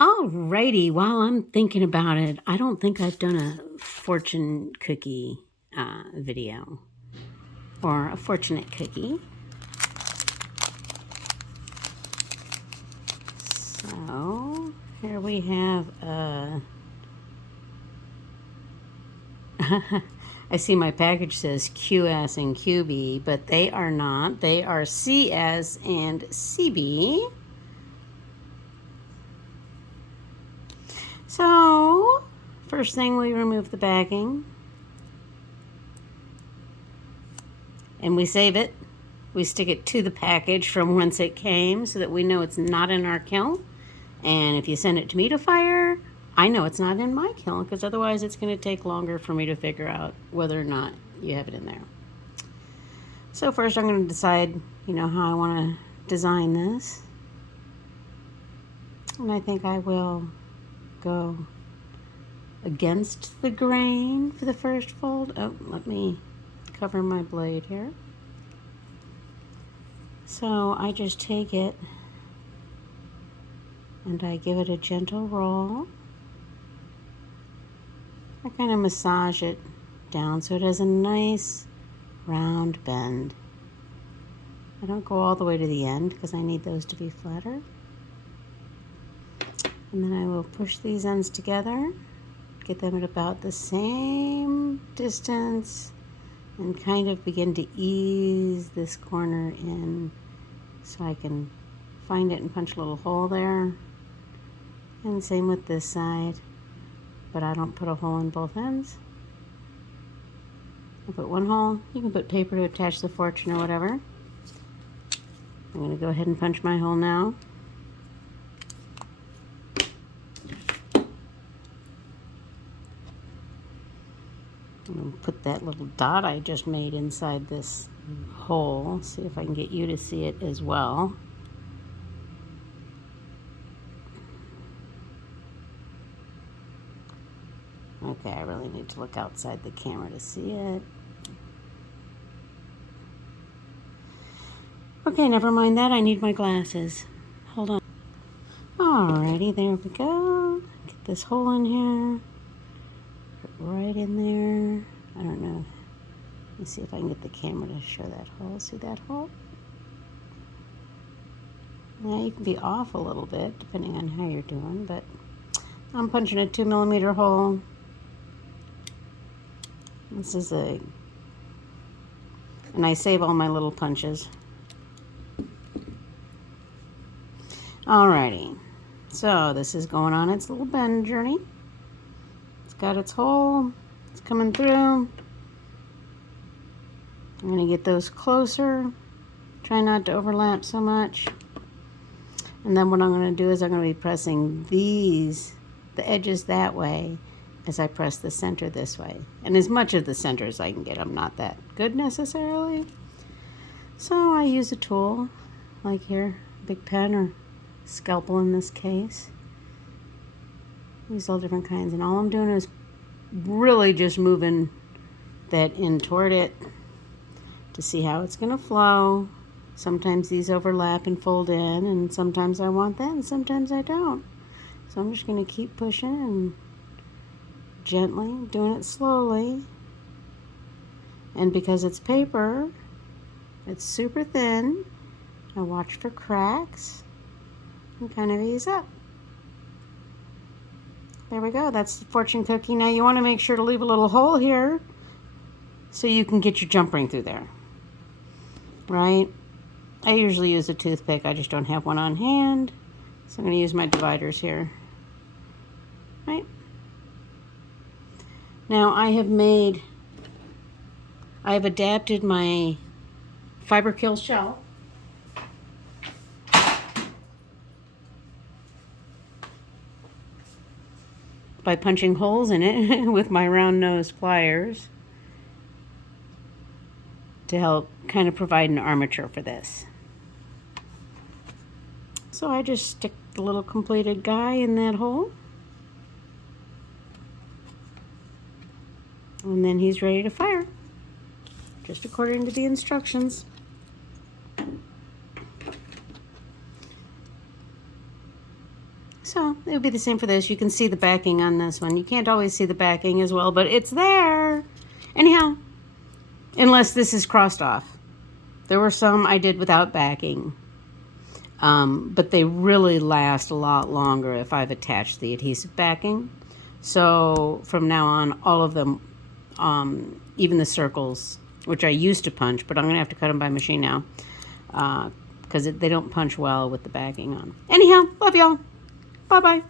Alrighty, while I'm thinking about it, I don't think I've done a fortune cookie video or a fortunate cookie. So here we have I see my package says QS and QB, but they are not. They are CS and CB. So, first thing, we remove the backing. And we save it. We stick it to the package from whence it came so that we know it's not in our kiln. And if you send it to me to fire, I know it's not in my kiln, because otherwise it's going to take longer for me to figure out whether or not you have it in there. So first I'm going to decide, how I want to design this. And I think I will go against the grain for the first fold. Oh, let me cover my blade here. So I just take it and I give it a gentle roll. I kind of massage it down so it has a nice round bend. I don't go all the way to the end because I need those to be flatter. And then I will push these ends together, get them at about the same distance, and kind of begin to ease this corner in so I can find it and punch a little hole there. And same with this side, but I don't put a hole in both ends. I put one hole. You can put paper to attach the fortune or whatever. I'm going to go ahead and punch my hole now. I'm going to put that little dot I just made inside this hole. See if I can get you to see it as well. Okay, I really need to look outside the camera to see it. Okay, never mind that. I need my glasses. Hold on. Alrighty, there we go. Get this hole in here. Right in there. I don't know. Let me see if I can get the camera to show that hole. See that hole? Now you can be off a little bit depending on how you're doing, but I'm punching a 2mm hole. This is and I save all my little punches. Alrighty, so this is going on its little bend journey. Got its hole, it's coming through. I'm going to get those closer, try not to overlap so much. And then what I'm going to do is I'm going to be pressing the edges that way as I press the center this way. And as much of the center as I can get. I'm not that good necessarily. So I use a tool, like here, big pen or scalpel in this case. Use all different kinds, and all I'm doing is really just moving that in toward it to see how it's going to flow. Sometimes these overlap and fold in, and sometimes I want that, and sometimes I don't. So I'm just going to keep pushing and gently, doing it slowly. And because it's paper, it's super thin. I watch for cracks and kind of ease up. There we go, that's the fortune cookie. Now you want to make sure to leave a little hole here so you can get your jump ring through there, right? I usually use a toothpick, I just don't have one on hand. So I'm going to use my dividers here, right? Now I have adapted my fiber kill shell by punching holes in it with my round nose pliers to help kind of provide an armature for this. So I just stick the little completed guy in that hole. And then he's ready to fire, just according to the instructions. So it would be the same for this. You can see the backing on this one. You can't always see the backing as well, but it's there. Anyhow, unless this is crossed off. There were some I did without backing, but they really last a lot longer if I've attached the adhesive backing. So from now on, all of them, even the circles, which I used to punch, but I'm going to have to cut them by machine now because they don't punch well with the backing on. Anyhow, love y'all. Bye-bye.